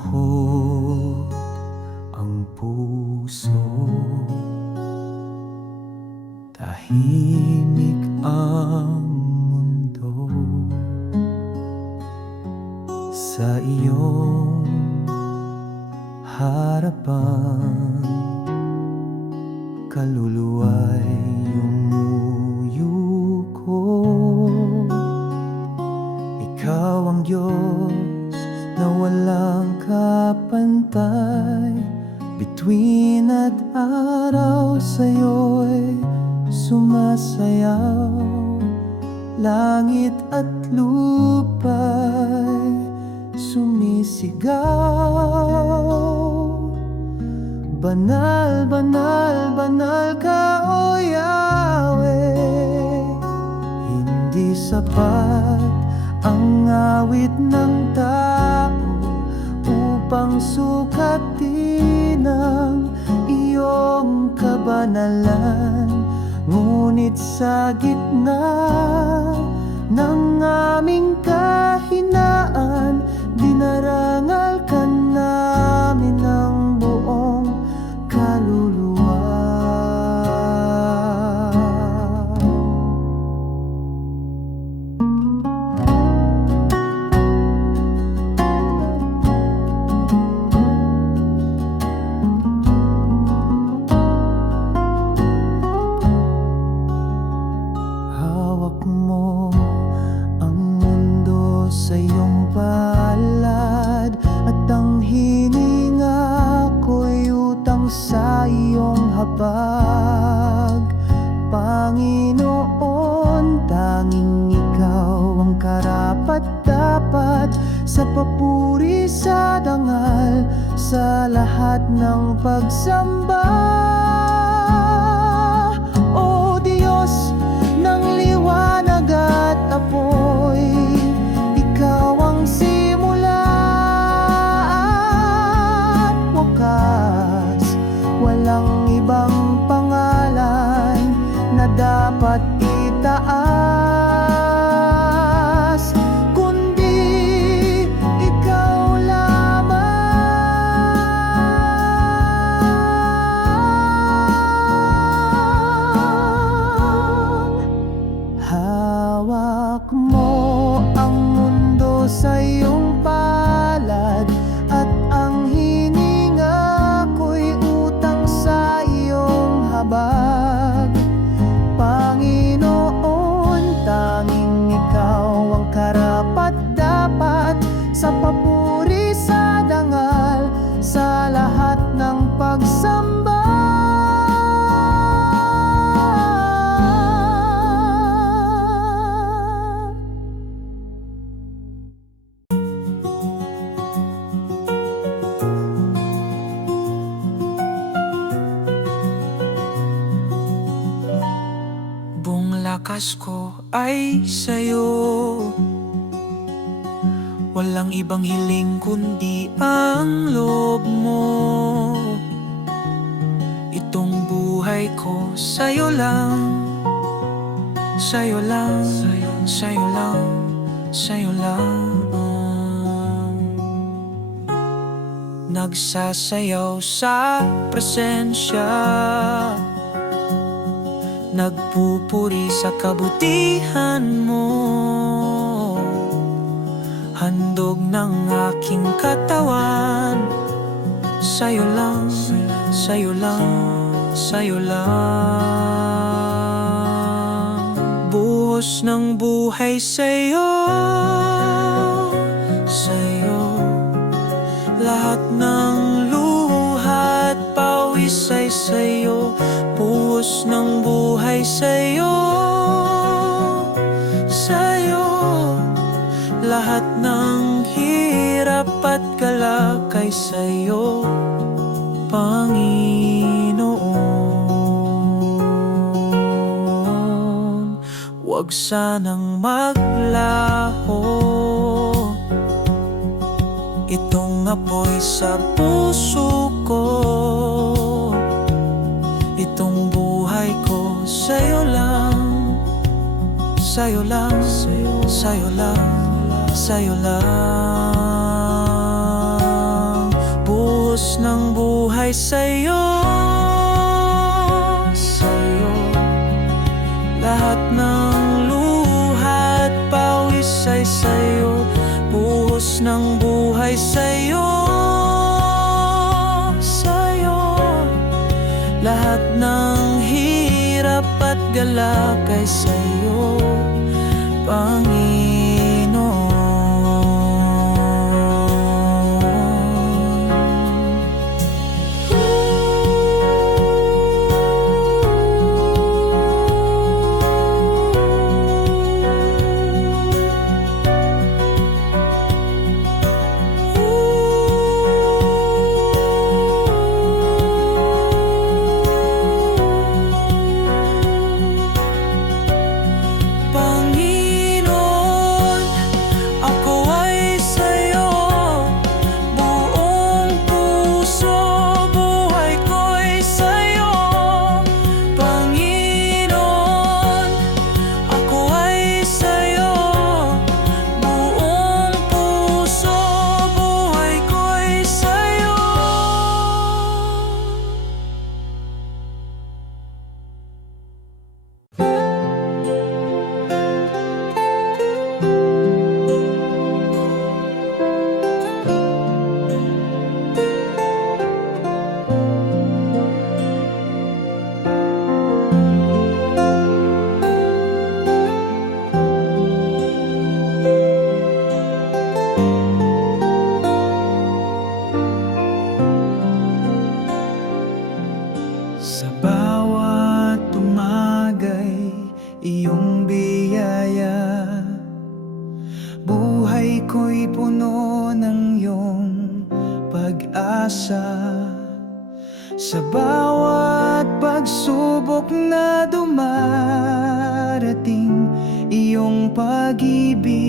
lumuhod ang puso, tahimik ang mundo. Sa iyong harapan, kaluluwa'y yumuyuko. Ikaw ang Diyos na walang kapantay, bituin at araw sa'yo'y sumasayaw. Langit at lupa'y sumisigaw. Banal, banal, banal ka, O Yahweh. Hindi sapat ang awit ng tao upang sukatin ang iyong kabanalan. Ngunit sa gitna ng aming kahinaan, dinarangal ka namin ng buong kaluluwa. Hawak mo ang mundo sa iyong palad, at ang hininga ko'y utang sa iyong habag. Panginoon, tanging ikaw ang karapat-dapat sa papuri, sa dangal, sa lahat ng pagsamba. O Diyos ng liwanag at apoy, ikaw ang simula at wakas. Walang ibang pangalan na dapat itaas kundi ikaw lamang. Hawak mo ang mundo sa iyong palad, at ang hininga ko'y utang sa iyong habag. Panginoon, tanging ikaw ang karapat-dapat sa papuri, sa dangal, sa lahat ng pagsamba. Buong lakas ko ay sa'yo, walang ibang hiling kundi ang loob mo. Itong buhay ko sa'yo lang, sa'yo lang, sa'yo lang, sa'yo lang. Nagsasayaw sa presensya, nagpupuri sa kabutihan mo. Handog ng aking katawan, sa'yo lang, sa'yo lang, sa'yo lang. Buhos ng buhay sa'yo, sa'yo. Lahat ng luha at pawis ay sa'yo. Buhos ng buhay sa'yo, sa'yo. Lahat ng hirap at galak ay sa'yo, Panginoon. Huwag sanang maglaho itong apoy sa puso ko. Itong buhay ko sa'yo lang, sa'yo lang, sa'yo lang, sa'yo lang. ay sa'yo, sa'yo. Lahat ng luha at pawis ay sa'yo, buhos ng buhay sa'yo, sa'yo. Lahat ng hirap at galak ay sa'yo, Panginoon. Sa bawat umaga'y iyong biyaya, buhay ko'y puno ng iyong pag-asa. Sa bawat pagsubok na dumarating, iyong pag-ibig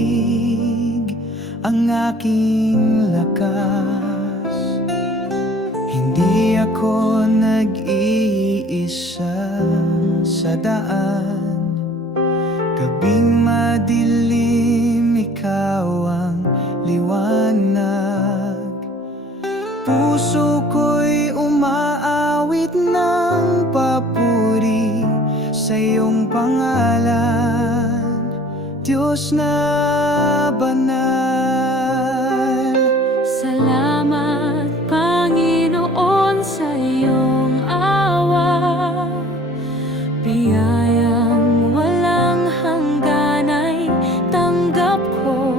ang aking lakas. Hindi ako nag-iisa sa daan, gabing madilim, ikaw ang liwanag. Puso ko'y umaawit ng papuri sa iyong pangalan, Diyos na banal. Salamat, Panginoon, sa iyong awa. Biyayang walang hanggan ay tanggap ko.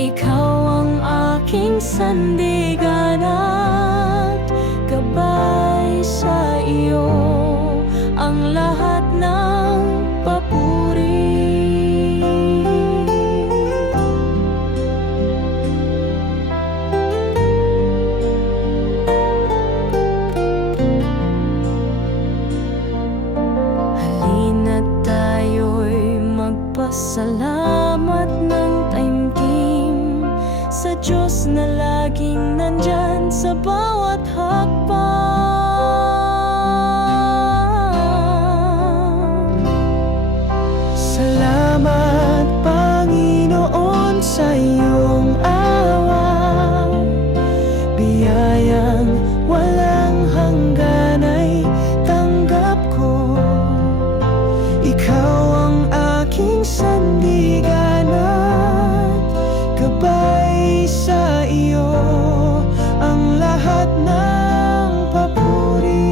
Ikaw ang aking sandigan at gabay. Sa iyo ang lahat ng papuri. Salamat ng taimtim sa Diyos na laging nandyan sa bawat hakbang. Salamat, Panginoon, sa iyong awa. Biyayang walang hanggan ay tanggap ko. Ikaw ang aking sandigan at gabay. Sa iyo ang lahat ng papuri.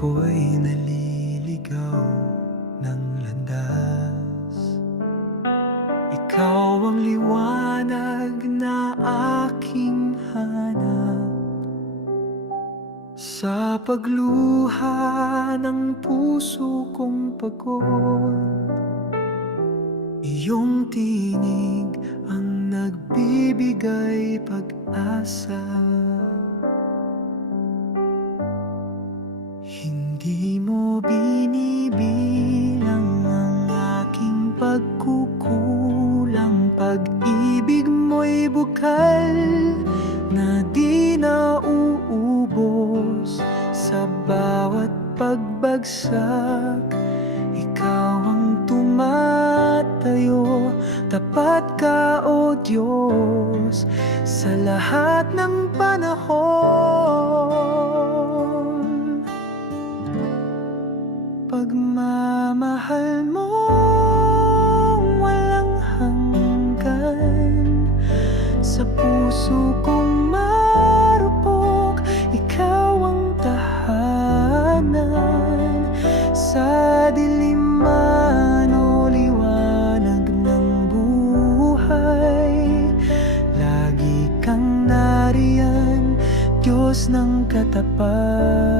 Ako'y naliligaw ng landas, ikaw ang liwanag na aking hanap. Sa pagluha ng puso kong pagod, iyong tinig ang nagbibigay pag-asa. Hindi mo binibilang ang aking pagkukulang. Pag-ibig mo'y bukal na di nauubos. Sa bawat pagbagsak, ikaw ang tumatayo. Tapat ka, O Diyos, sa lahat ng panahon. Pagmamahal mo walang hanggan. Sa puso kong marupok, ikaw ang tahanan. Sa dilim man o liwanag ng buhay, lagi kang nariyan, Diyos ng katapat.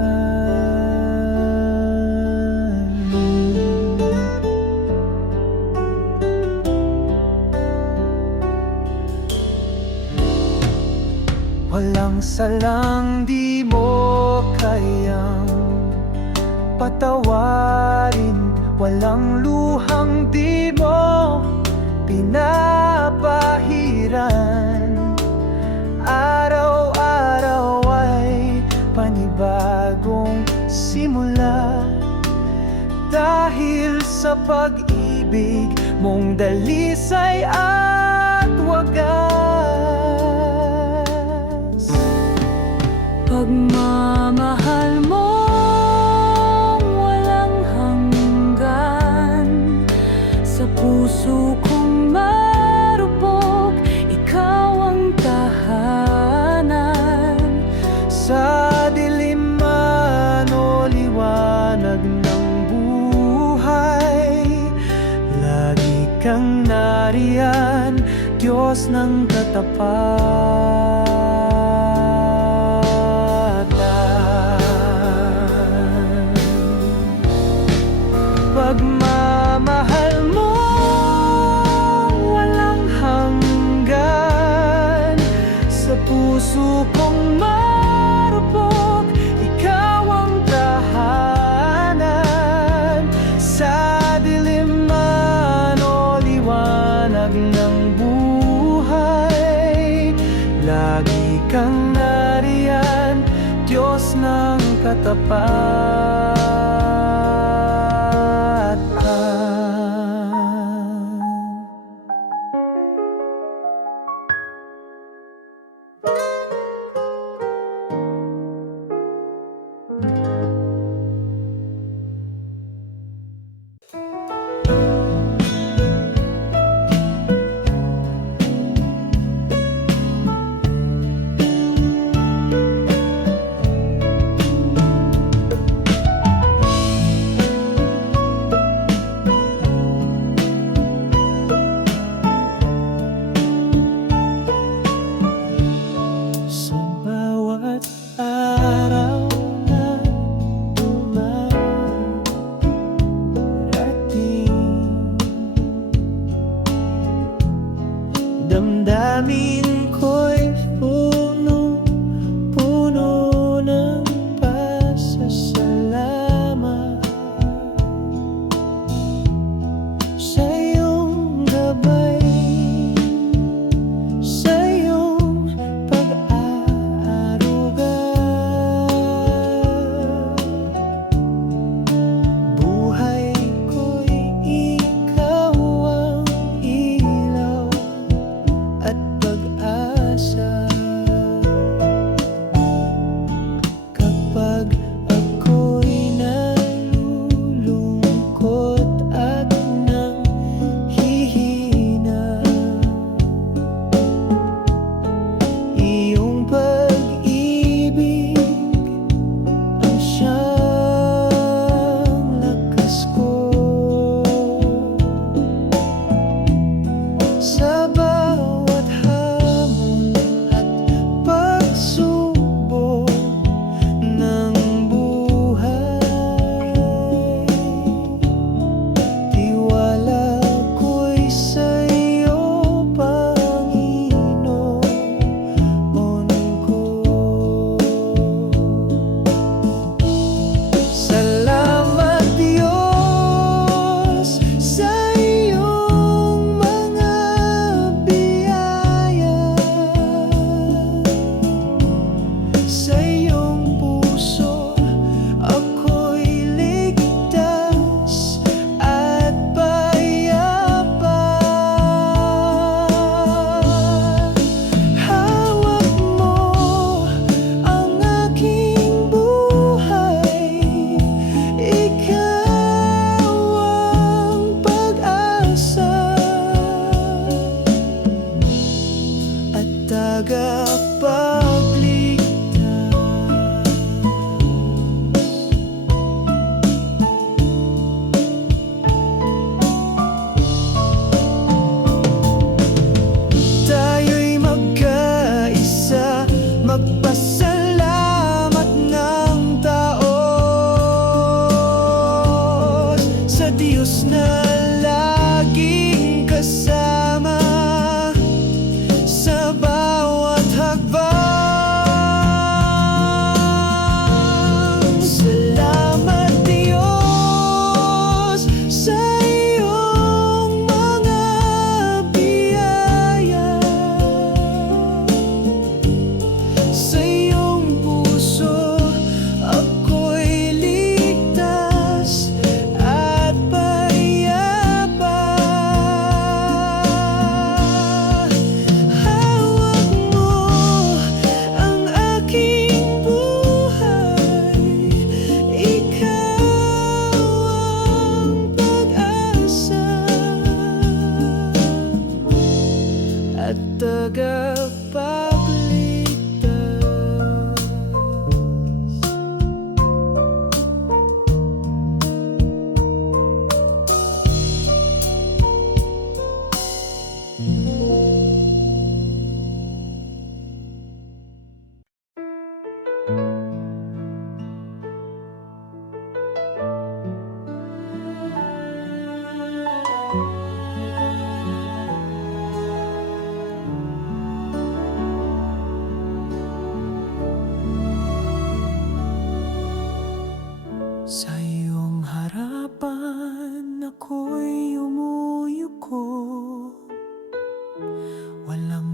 Walang salang di mo kayang patawarin. Walang luhang di mo pinapahiran. Araw-araw ay panibagong simula, dahil sa pag-ibig mong dalisay at wagas. Pagmamahal mo walang hanggan. Sa puso kong marupok, ikaw ang tahanan. Sa dilim man o liwanag ng buhay, lagi kang nariyan, Diyos ng katapatan. Pagmamahal mo walang hanggan. Sa puso kong marupok, ikaw ang tahanan. Sa dilim man o liwanag ng buhay, lagi kang nariyan, Diyos ng katapatan.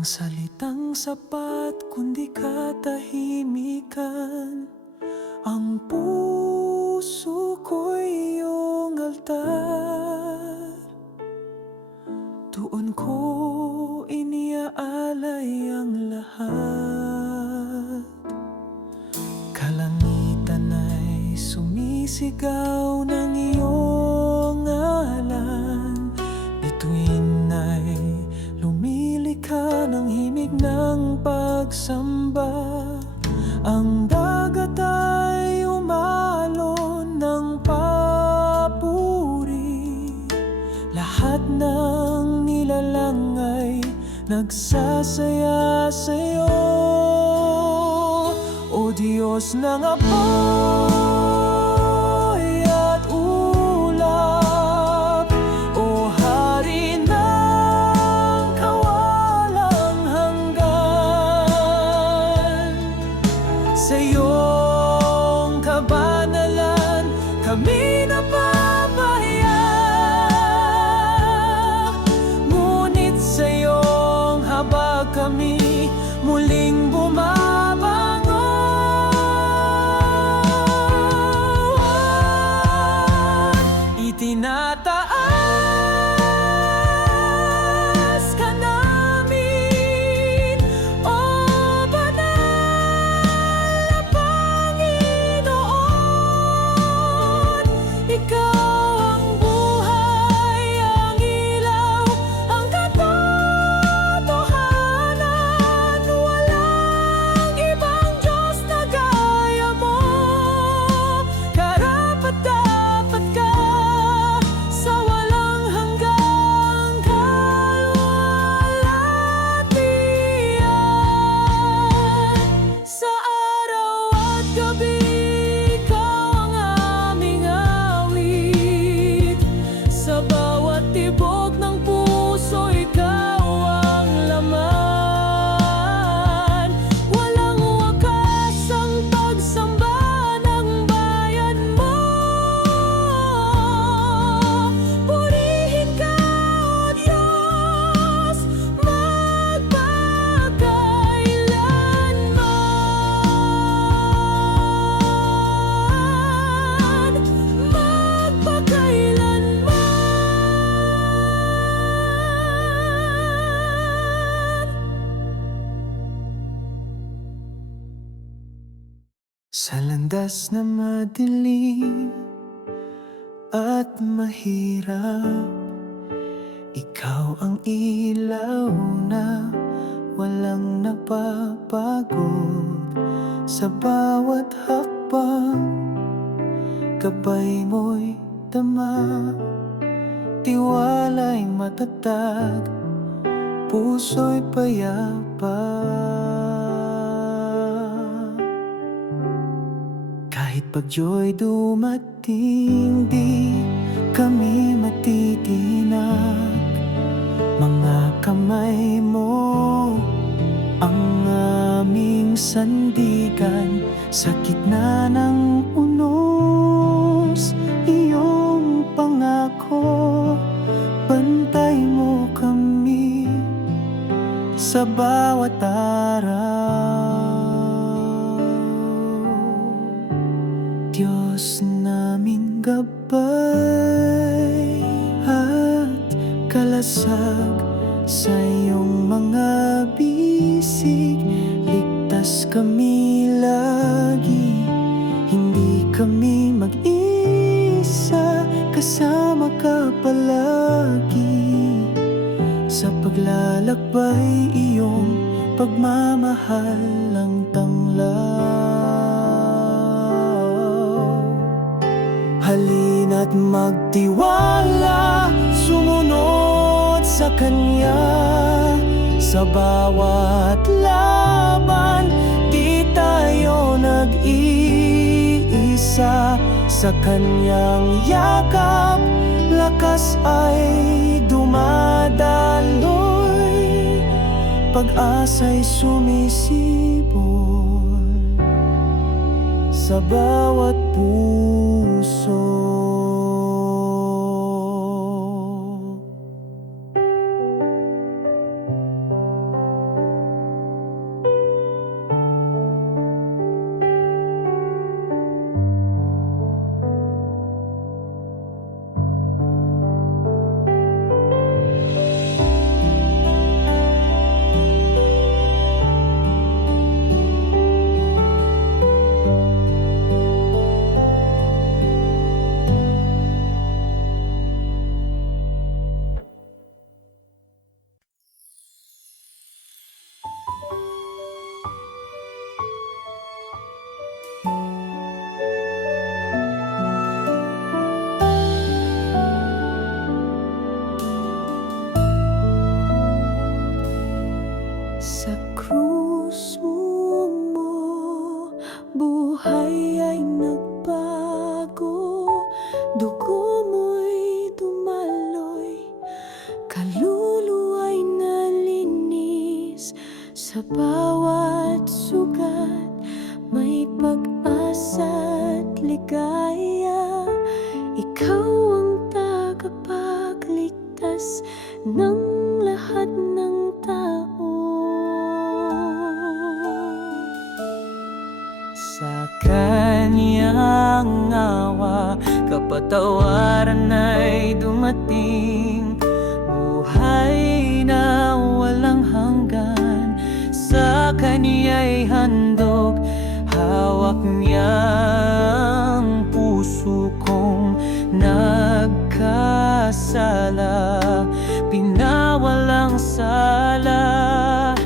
salitang sapat kundi katahimikan. Ang puso ko'y iyong altar, doon ko iniaalay ang lahat. Kalangitan ay sumisigaw ng iyong ngalan, bituin ay lumilikha ng himig ng pagsamba. Ang dagat ay umalon ng papuri, lahat ng nilalang ay nagsasaya sa'yo. O Diyos ng apoy at ulap, o Hari ng kawalang hanggan, sa iyong kabanalan kami napapahiya, ngunit sa iyong habag kami muling bumabangon. Itinataas ka namin, O Banal na Panginoon. Ikaw ang buhay, ang ilaw, ang katotohanan. Walang ibang Diyos na gaya mo, karapat-dapat ka sa walang hanggang kalwalhatian. Sa araw at gabi, ikaw ang aming awit. Sa bawat tibok ng puso, ikaw ang laman. Walang wakas ang pagsamba ng bayan mo. Purihin ka, O Diyos, sa landas na madilim at mahirap, ikaw ang ilaw na walang napapagod. Sa bawat hakbang, gabay mo'y dama, tiwala'y matatag, puso'y payapa. Kahit pagdiyo'y dumating, di kami matitinag. Mga kamay mo ang aming sandigan, sa gitna ng unos, iyong pangako. Bantay mo kami sa bawat araw. Diyos naming gabay at kalasag, sa iyong mga bisig ligtas kami lagi. Hindi kami mag-isa, kasama ka palagi. Sa paglalakbay, iyong pagmamahal ang tanglaw. Halina't magtiwala, sumunod sa Kanya. Sa bawat laban, di tayo nag-iisa. Sa Kanyang yakap, lakas ay dumadaloy, pag-asa'y sumisibol sa bawat puso. pag-asa't ligaya. Ikaw ang tagapagligtas ng lahat ng tao. Sa kanyang awa, kapatawaran ay dumating. Buhay na walang hanggan, sa kanya'y handog. Hawak niya ang puso kong nagkasala, pinawalang sala,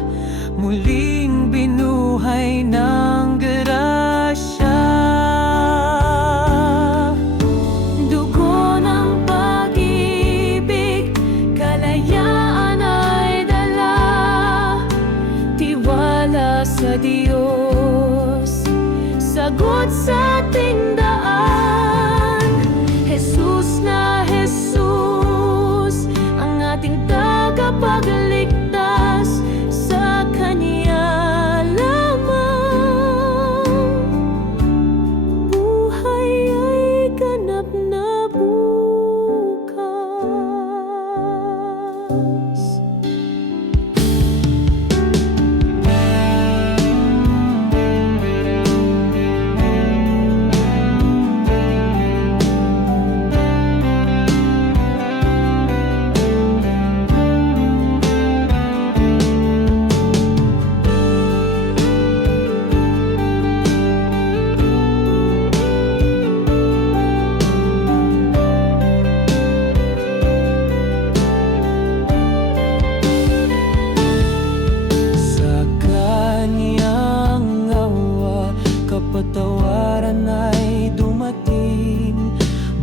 muling binuhay ng grasya. Dugo ng pag-ibig, kalayaan ay dala. Tiwala sa Diyos, sagot sa ating daan. Jesus na Jesus, ang ating tagapagligtas. Sa Kanya lamang buhay ay ganap na bukas. Sa kanyang awa, kapatawaran ay dumating.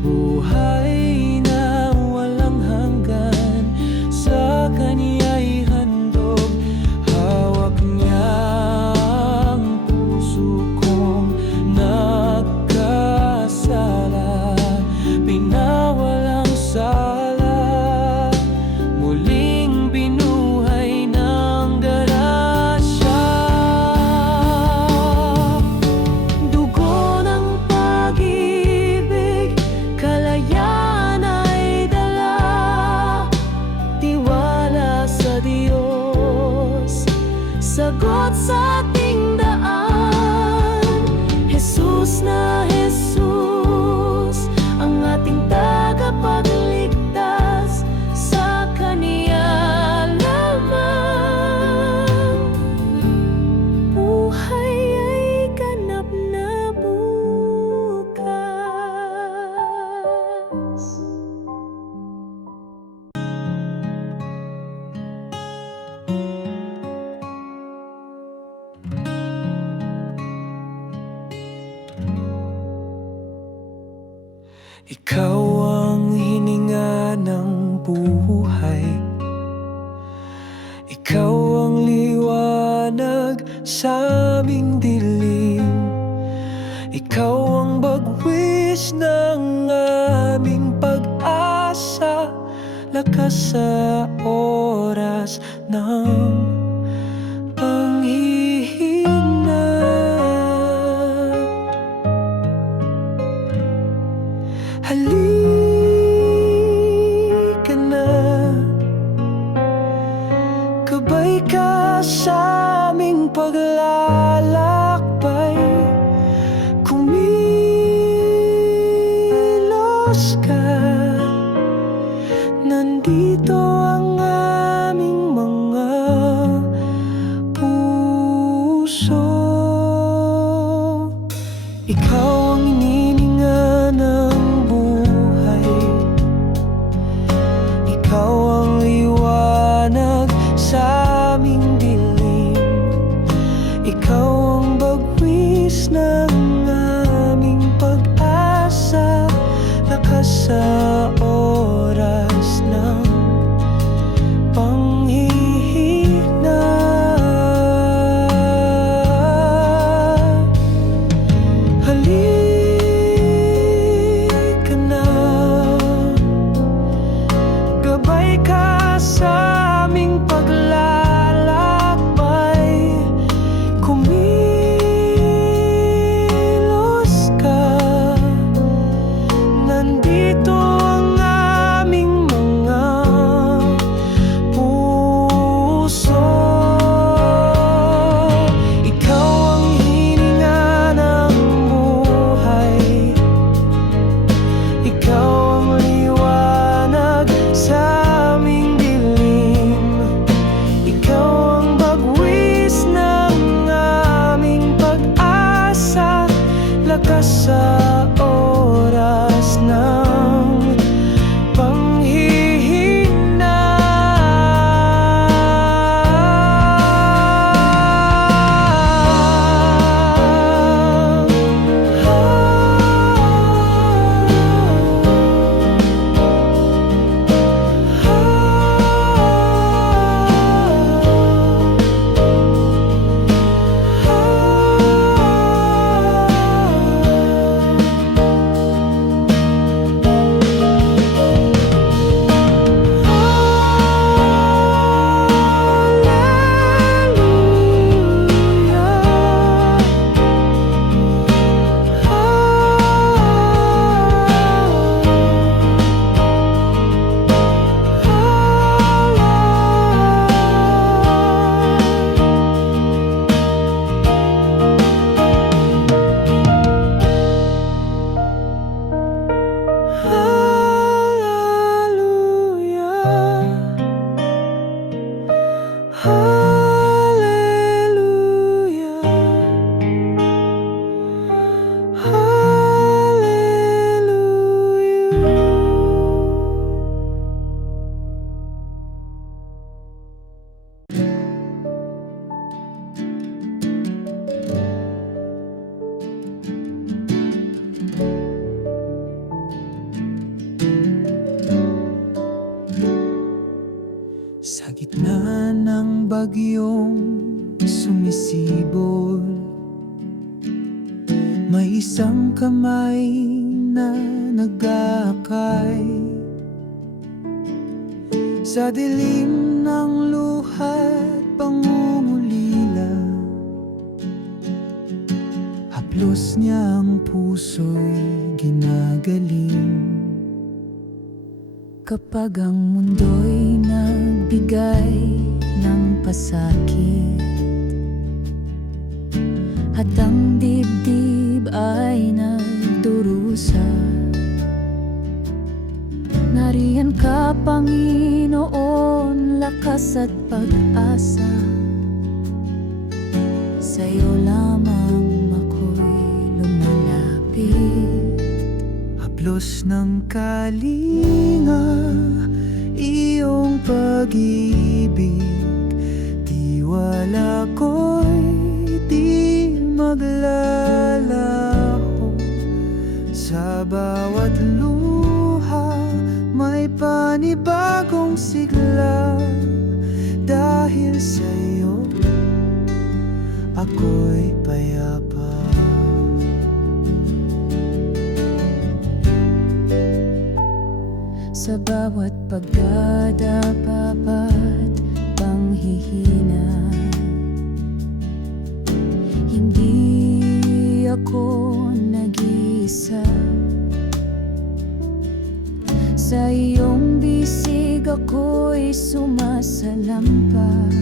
Buhay na walang hanggan, sa kanya'y handog. Hawak niya ang puso kong nagkasala, pinawalang sala, muling binuhay ng grasya. Dugo ng pag-ibig, kalayaan ay dala. Tiwala sa Diyos, sagot sa ating daan. Jesus na Jesus, ang ating tagapagligtas. Sa Kanya lamang buhay ay ganap na bukas. Ikaw ang hininga ng buhay, ikaw ang liwanag sa aming dilim. Ikaw ang bagwis ng aming pag-asa, lakas sa oras ng panghihina. Halika na, gabay ka sa aming paglalakbay. Kumilos ka, nandito ang aming mga puso. Ikaw ang inininga ng buhay, ikaw ang liwanag sa aming dilim. Ikaw ang bagwis ng aming pag-asa, lakas sa oras ng panghihina. Halika sa oras ng panghihina. Sa gitna ng bagyong sumisibol, may isang kamay na nag-aakay sa dilim ng luha't pangungulila. Haplos niya ang puso'y ginagaling kapag ang mundo'y nagbigay ng pasakit at ang dibdib ay nagdurusa. Nariyan ka, Panginoon, lakas at pag-asa. Sa'yo lamang ako'y lumalapit. Haplos ng kalinga, iyong pag-ibig, tiwala ko'y di maglalaho. Sa bawat luha may panibagong sigla. Dahil sa'yo ako'y payapa. Sa bawat pagdadapat panghihina, hindi ako nag-iisa. Sa iyong bisig ako'y sumasalampag.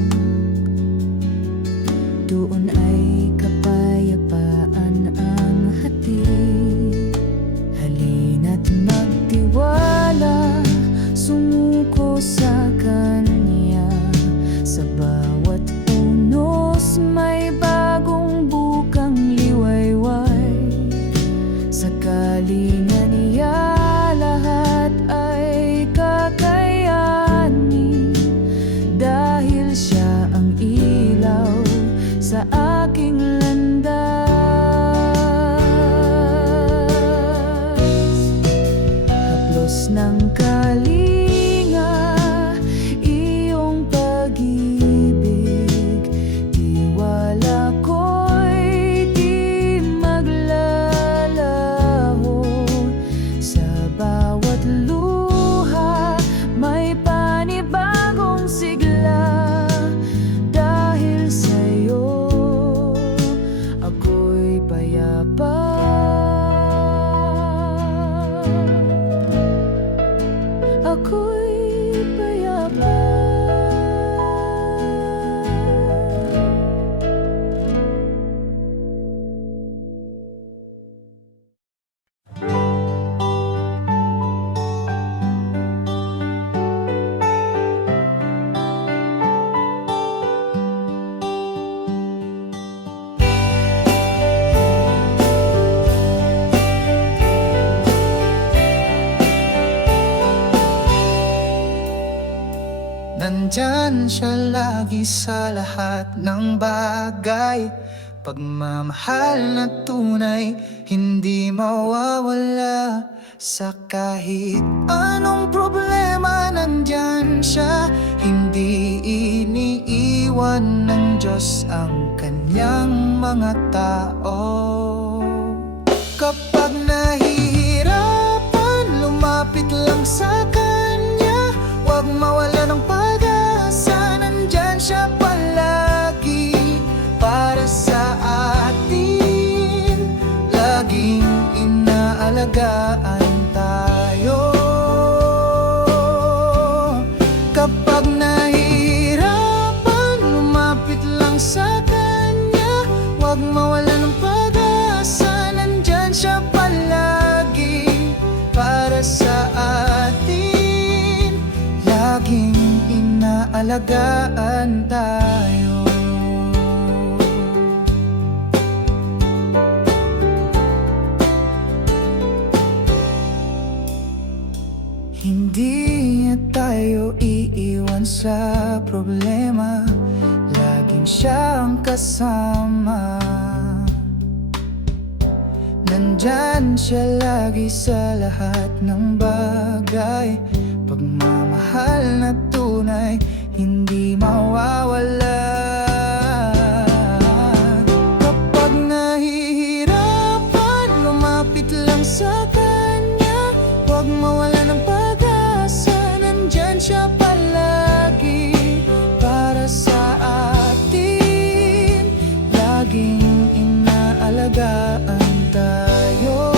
Doon ay kapayapaan ang hatid. Halina't magtiwala, sumuko sa Kanya. Sa bawat unos may bagong bukang liwayway. Sa kalinga niya lahat ay kakayanin, dahil siya ang ilaw sa aking landas. Haplos ng kalinga, iyong pag-ibig, tiwala ko'y di maglalaho. nandyan siya lagi sa lahat ng bagay. Pagmamahal na tunay, hindi mawawala. Sa kahit anong problema, nandyan siya. Hindi iniiwan ng Diyos ang kanyang mga tao. Kapag nahihirapan, lumapit lang sa Kanya. Huwag mawala ng pag-asa, nandyan siya palagi para sa atin. Laging inaalagaan tayo. Kapag nahihirapan, lumapit lang sa Kanya. Huwag mawala ng pag-asa, nandyan siya palagi para sa atin. Laging inaalagaan tayo. Hindi niya tayo iiwan sa problema. Laging siya ang kasama. Nandyan siya lagi sa lahat ng bagay. Pagmamahal na tunay, hindi mawawala. Kapag nahihirapan, lumapit lang sa Kanya. Huwag mawala ng pag-asa, nandyan siya palagi para sa atin. Laging inaalagaan tayo.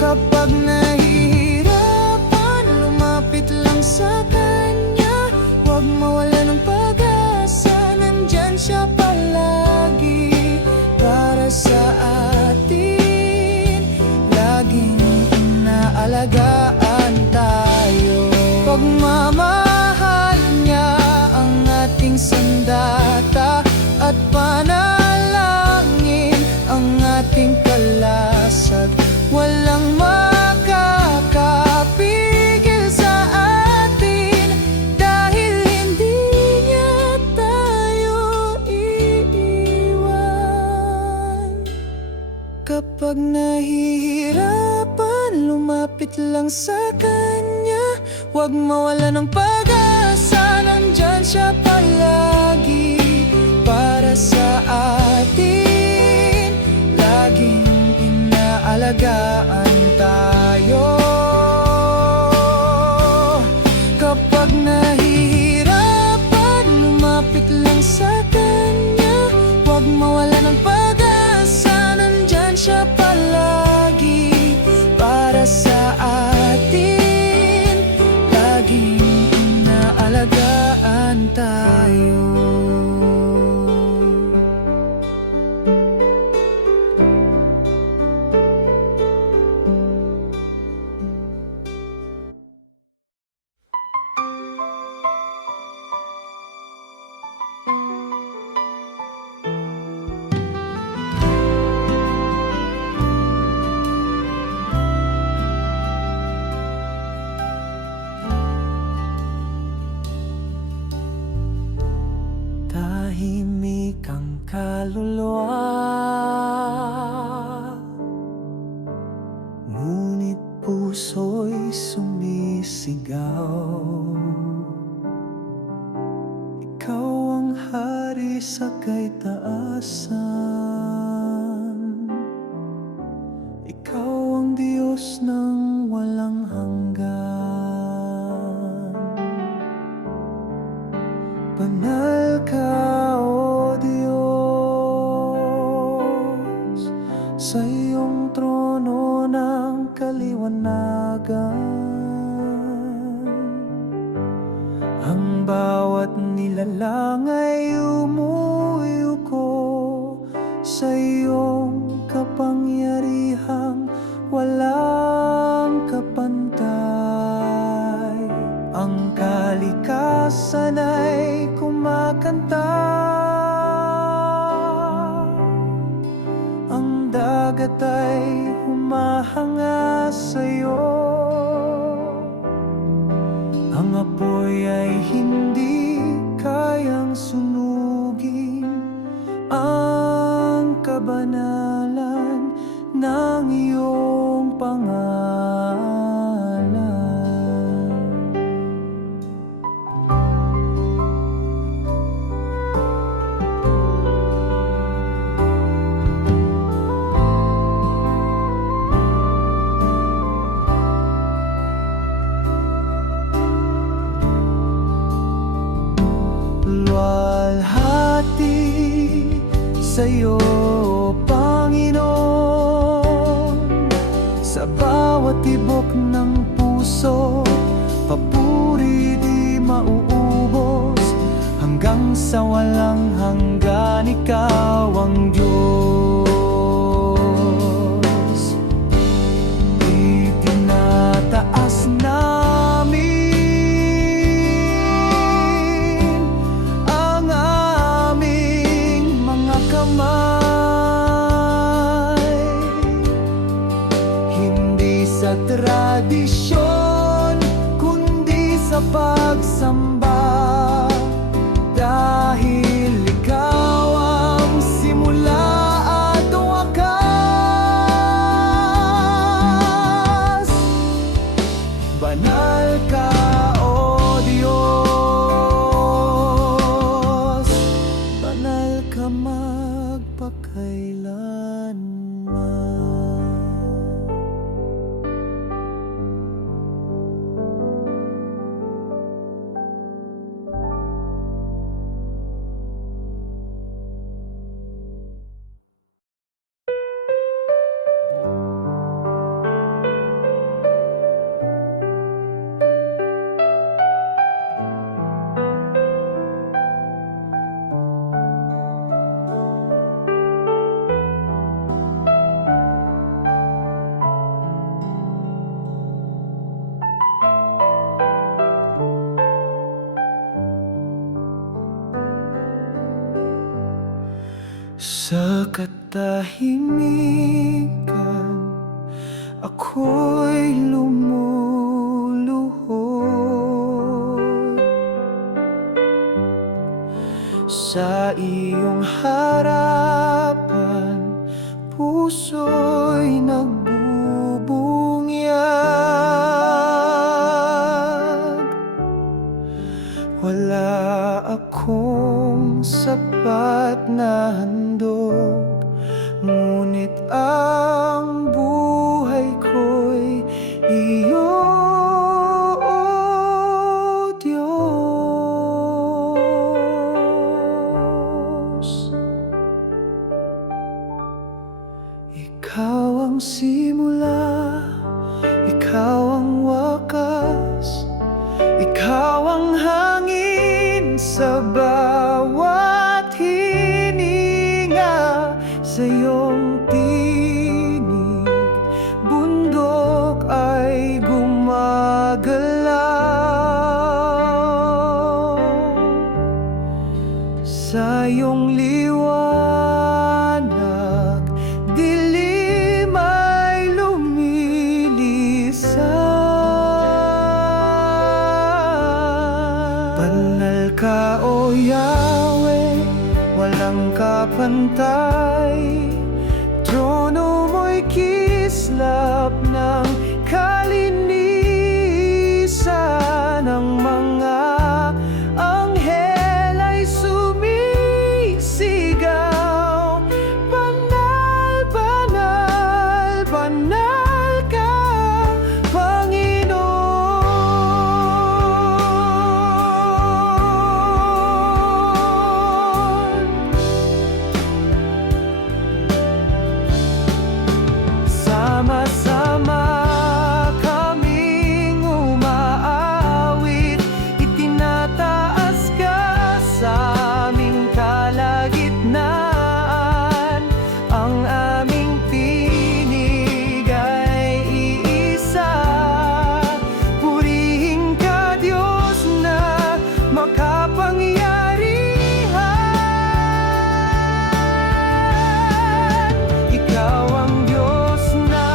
Kapag nahihirapan, lumapit lang sa Kanya. Huwag mawala ng pag-asa, nandyan siya palagi para sa atin. Laging inaalagaan tayo. Pagmamahal niya ang ating sandata, at panalangin ang ating kalasag. Walang makakapigil sa atin, dahil hindi niya tayo iiwan. Kapag nahihirapan, lumapit lang sa Kanya. Huwag mawala ng pag-asa, nandyan siya palagi para sa atin. Laging inaalagaan tayo. Kapag nahihirapan, lumapit lang sa Kanya. Huwag mawala ng pag-asa, nandyan siya palagi para sa atin. Laging inaalagaan tayo. Tahimik ang kaluluwa, ngunit puso'y sumisigaw. Ikaw ang hari sa kaitaasan. Ikaw ang Diyos ng walang hanggan. Banal ka, O Diyos, sa iyong trono ng kaliwanagan. Ang bawat nilalang ay umuyuko sa iyong kapangyarihang walang kapantay. Ang kalikasan ay kumakanta, ang dagat ay humahanga sa iyo. Ang apoy ay hindi kayang sunugin ang kabanalan ng iyong pangalan. Luwalhati sa'yo, Panginoon, sa bawat tibok ng puso, papuri di mauubos, hanggang sa walang hanggan ikaw ang Diyos. Itinataas namin ang aming mga kamay, hindi sa tradisyon kundi sa pagsamba, dahil ikaw ang simula at wakas. Banal ka, O Diyos, banal ka magpakailanman. Sa katahimikan, ako'y lumuluhod sa iyong harapan, puso'y nagbubungyag. Wala akong sapat na handog, ngunit ang buhay ko'y iyo, O Diyos. Ikaw ang simula, ikaw ang wakas, ikaw ang hangin sa bawat hininga. Sa iyong tinig, bundok ay gumagalaw. Sa iyong liwanag, dilim ay lumilisan. Banal ka, O Yahweh, walang kapantay. Trono mo'y kislap ng kalinisan. Ang mga anghel ay sumisigaw, banal, banal, banal ka, Panginoon. Sama-sama kaming umaawit, itinataas ka sa aming kalagitnaan. Ang aming tinig ay iisa, purihin ka, Diyos na makapangyarihan. Ikaw ang Diyos na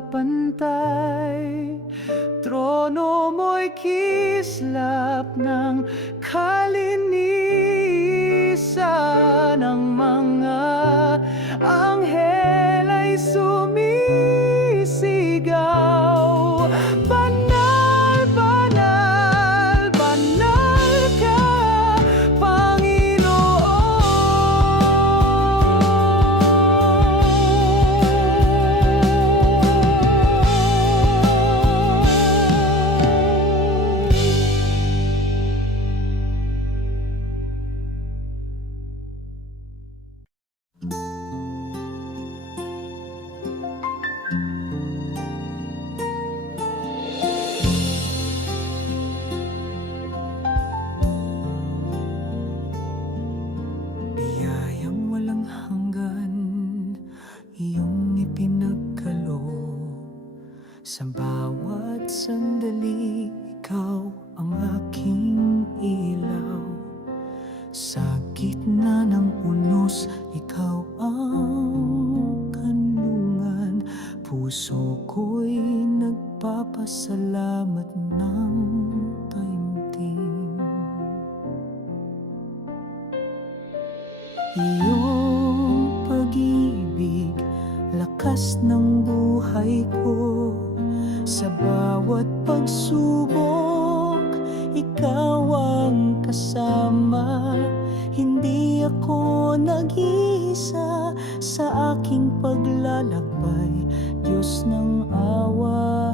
pantay. Trono mo'y kislap ng kalinisan. Ang mga anghel ay sumisigaw. Banal, banal, banal ka, Panginoon. Biyayang walang hanggan, iyong ipinagkaloob. Sa bawat sandali, ikaw ang aking ilaw. Sa gitna ng unos, ikaw ang kanlungan. Puso ko'y nagpapasalamat ng taimtim. Iyong pag-ibig, lakas ng buhay ko. Sa bawat pagsubok, ikaw ang kasama. Hindi ako nag-iisa sa aking paglalakbay. Diyos ng awa,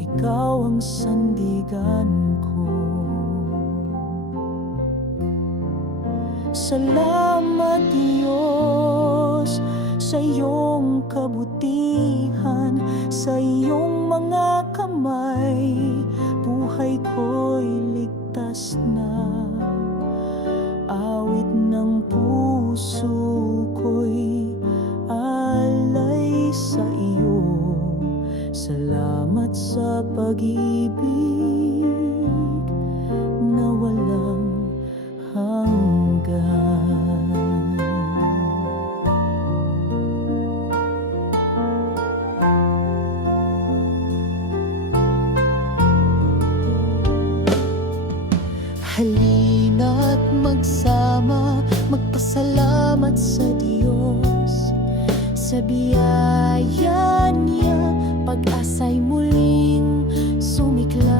ikaw ang sandigan ko. Salamat Diyos sa iyong kabutihan, sa iyong mga kamay, buhay ko'y ligtas na. Awit ng puso ko'y alay sa iyo. Salamat sa pag-ibig na walang hanggan. Halina't magsama, magpasalamat sa Diyos. Sa biyaya niya, pag-asa'y muling sumiklap.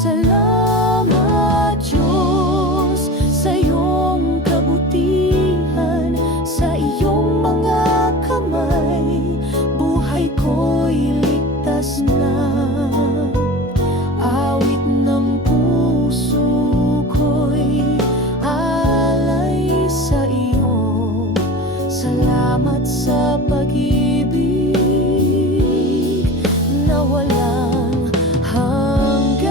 Salamat Diyos sa iyong kabutihan, sa iyong mga kamay, buhay ko'y ligtas na. Awit ng puso ko'y alay sa iyo. Salamat sa pag-ibig na walang hanggan.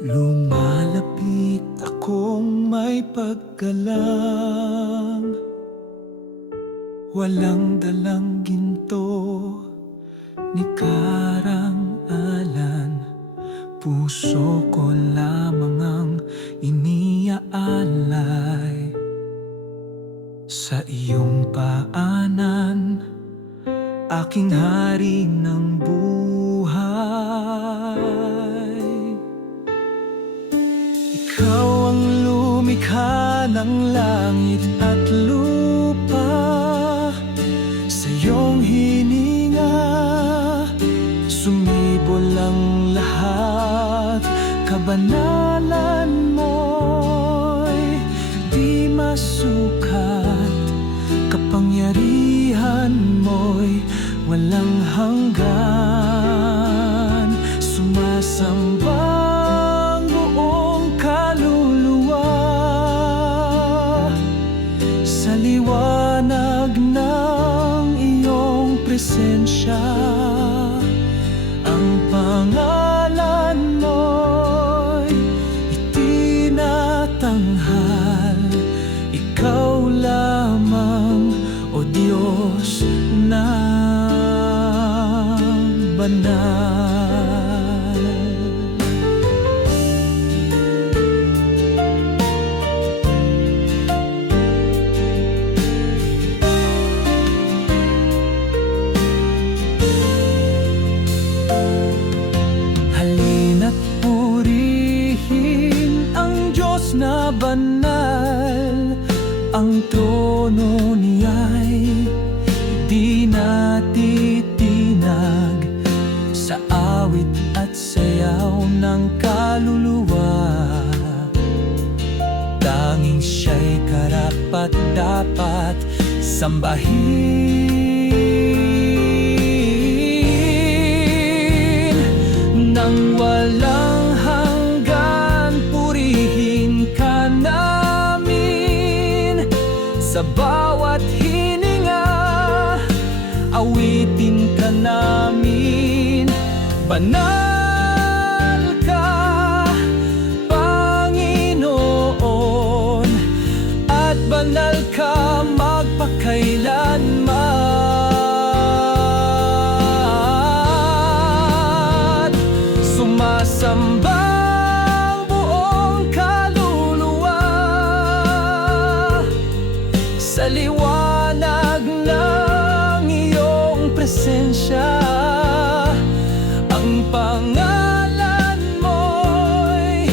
Lumalapit akong may paggalang, walang dalang ginto ni karang-alan. Puso ko lamang ang iniaalay. Sa iyong paanan, aking hari ng buhay. Ikaw ang lumikha ng langit at lupa. Sa iyong hininga, sumibol ang lahat. Kabanalan mo presensya. Ang pangalan mo'y itinatanghal. Ikaw lamang, O Diyos na banal. Halina't purihin ang Diyos na banal. Ang trono niya'y di natitinag sa awit at sayaw ng kaluluwa. Tanging siya'y karapat-dapat sambahin. Nang walang hanggan, purihin ka namin. Sa bawat hininga, awitin ka namin. Banal ka, Panginoon, at banal ka magpakailanman. Sumasamba ang buong kaluluwa sa liwanag ng iyong presensya. Ang pangalan mo'y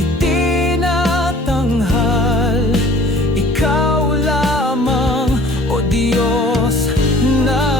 itinatanghal. Ikaw lamang, O Diyos na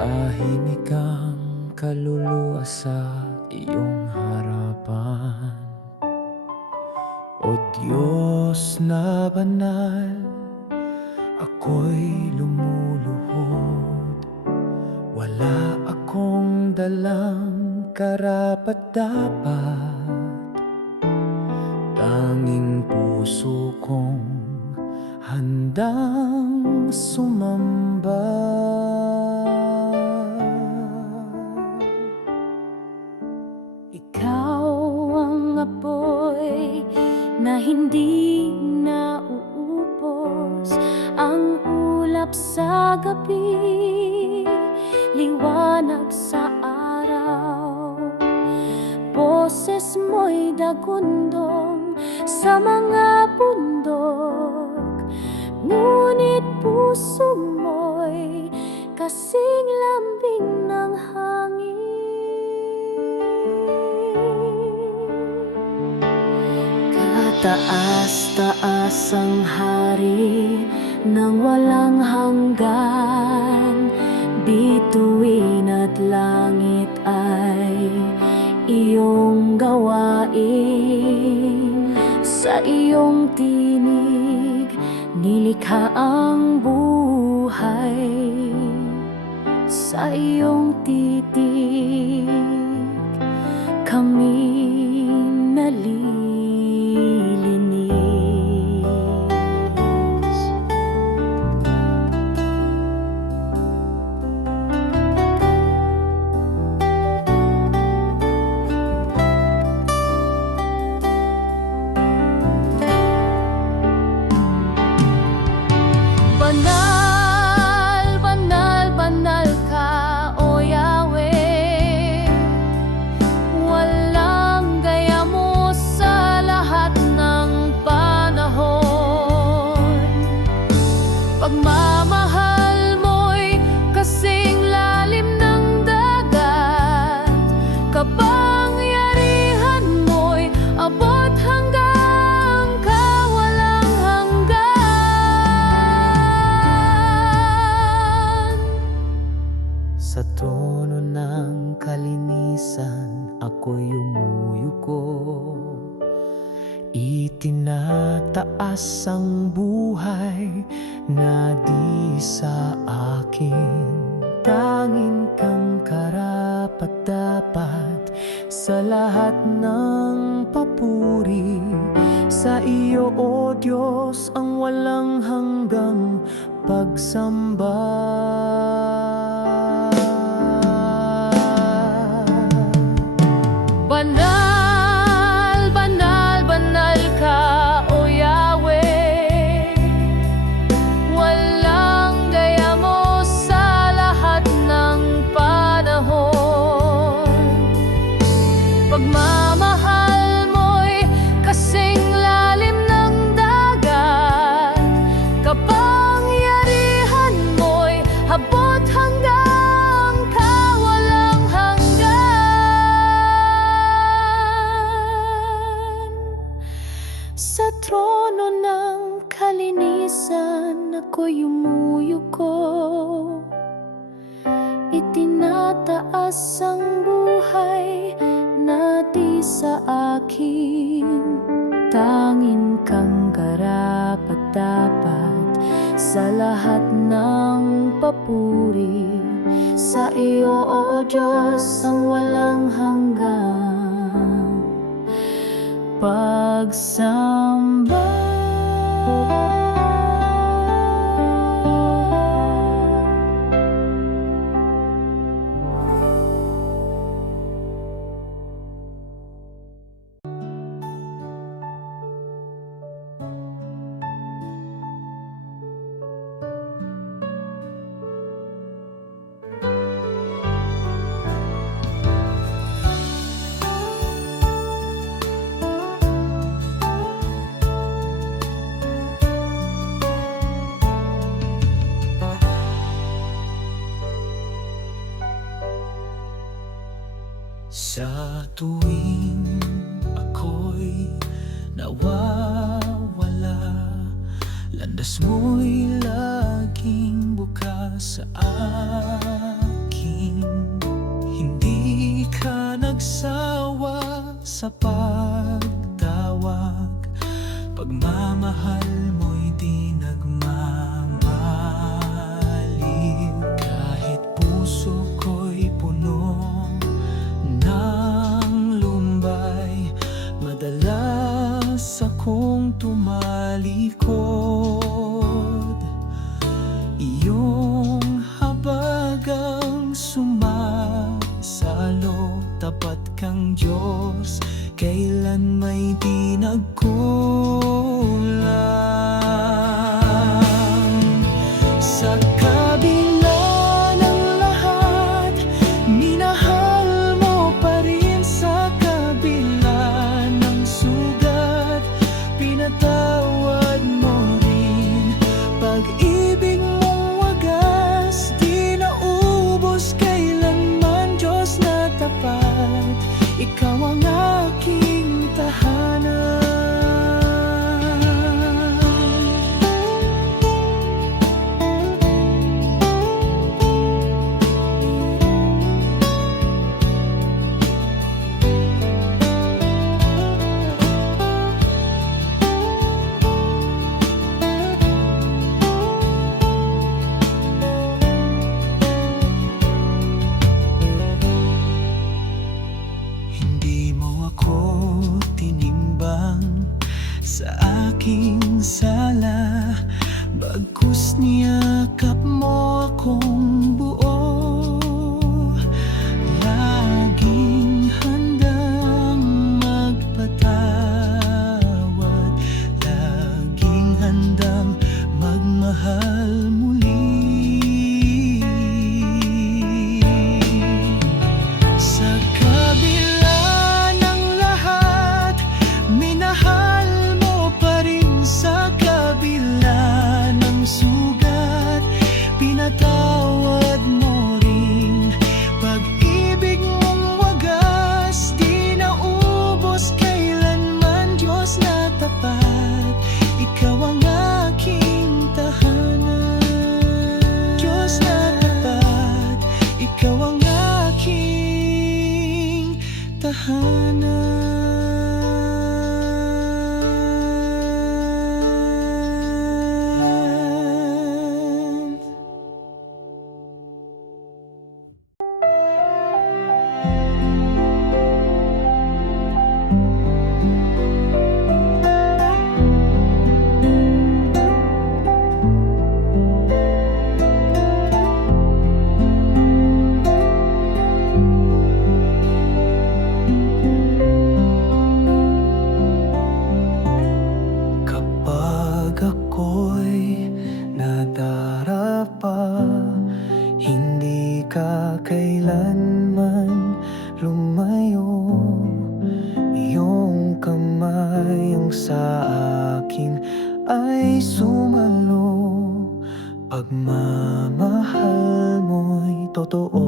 tahimik ang kaluluwa sa iyong harapan. O Diyos na banal, ako'y lumuluhod. Wala akong dalang karapat-dapat, tanging puso kong handang sumamba. Ikaw ang apoy na hindi nauubos, ang ulap sa gabi, liwanag sa araw. Boses mo'y dagundong sa mga bundok, ngunit puso mo'y kasing lambing ng hangin. Taas-taas ang hari ng walang hanggan, bituin at langit ay iyong gawain. Sa iyong tinig, nilikha ang buhay. Sa iyong titig, kami nalilinis. Banal, banal, banal ka, O Yahweh. taas ang buhay na di sa akin. Tangin kang karapat-dapat sa lahat ng papuri. Sa iyo, O Diyos, ang walang hanggang pagsamba. Banal, banal, banal ka, O Yahweh. Walang gaya mo sa lahat ng panahon. Pagmamahal mo'y kasing lalim ng dagat. Kapangyarihan mo'y abot hanggang kawalang hanggan. Sa trono ng kalinisan ako'y yumuyuko. Itinataas ang buhay na di sa akin. Tangin kang karapat-dapat sa lahat ng papuri. Sa iyo, O Diyos, ang walang hanggang pagsamba. Sa tuwing ako'y nawawala, landas mo'y laging bukas sa akin. Hindi ka nagsawa sa pagtawag, pagmamahal mo'y di nagmamaliw. Kahit puso ko'y puno ng lumbay, madalas akong tumalikod. Iyong habagang sumasalo, tapat kang Diyos, kailan may di nagkulang. Sa kabila ng lahat, minahal mo pa rin. Sa kabila ng sugat, pinatawad mo rin. Pag-ibig mong wagas, di naubos kailanman. Diyos na tapat, ikaw ang aking tahanan. Hindi mo ako tinimbang sa aking sala, bagkus niyakap mo akong buo. Laging handang magpatawad, laging handang magmahal muli. Sa kabila ng lahat, minahal mo pa rin. Sa kabila ng sugat, kamay ang sa akin ay sumalo. Pagmamahal mo'y totoo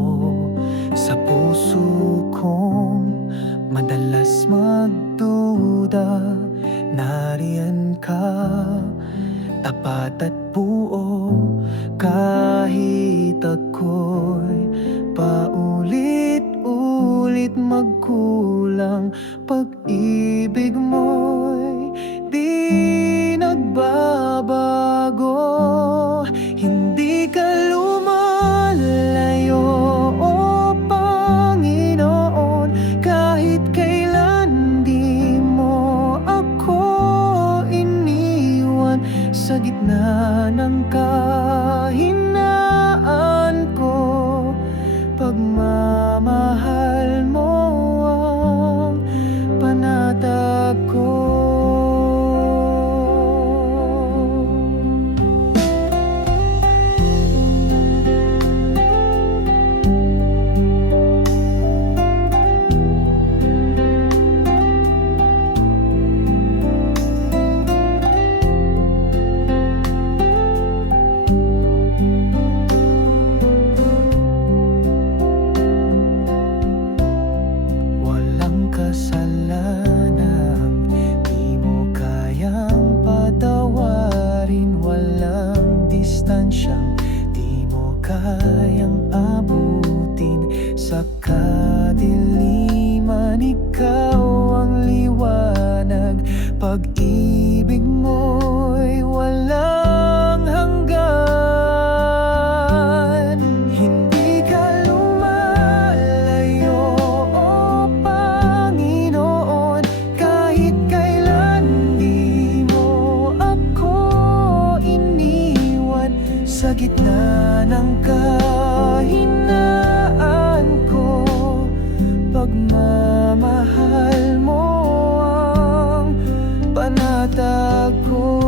sa puso kong madalas magduda. Nariyan ka, tapat at buo, kahit ako'y paulit-ulit magkulang. Pag-ibig mo'y di nagbabago. Hindi ka lumalayo, o Panginoon. Kahit kailan di mo ako iniwan. Sa gitna ng kahinaan ko, pagmamahal mo ang panatag ko. Kasalanan, di mo kayang patawarin. Walang distansyang di mo kayang abutin. Sa kadiliman, ikaw ang liwanag. Pag-ibig mo'y walang hanggan. Hindi ka lumalayo, o Panginoon. Kahit kailan di mo ako iniwan. Sa gitna ng kahinaan ko, pagmamahal mo ang panatag ko.